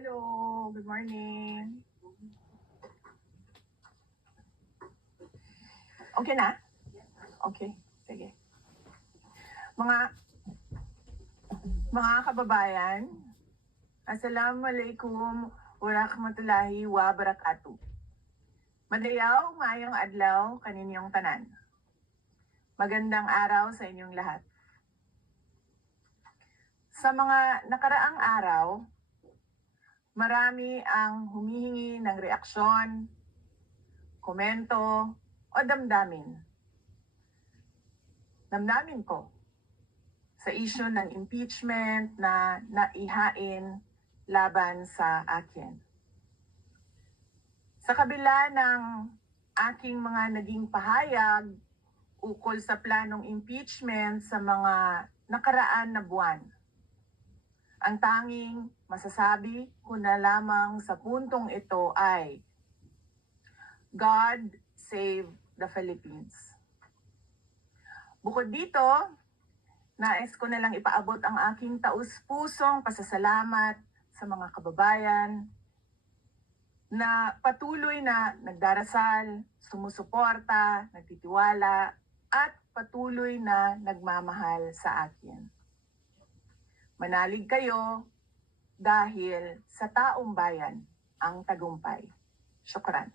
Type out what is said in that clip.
Hello, good morning. Okay na? Okay, sige. Mga kababayan, Assalamualaikum warahmatullahi wabarakatuh. Madayaw, mayong adlaw kaninyong tanan. Magandang araw sa inyong lahat. Sa mga nakaraang araw, marami ang humihingi ng reaksyon, komento, o damdamin. Damdamin ko sa issue ng impeachment na naihain laban sa akin. Sa kabila ng aking mga naging pahayag ukol sa planong impeachment sa mga nakaraan na buwan, ang tanging masasabi ko na lamang sa puntong ito ay God save the Philippines. Bukod dito, nais ko na lang ipaabot ang aking taus-pusong pasasalamat sa mga kababayan na patuloy na nagdarasal, sumusuporta, nagtitiwala, at patuloy na nagmamahal sa akin. Manalig kayo dahil sa taong bayan ang tagumpay. Syukran.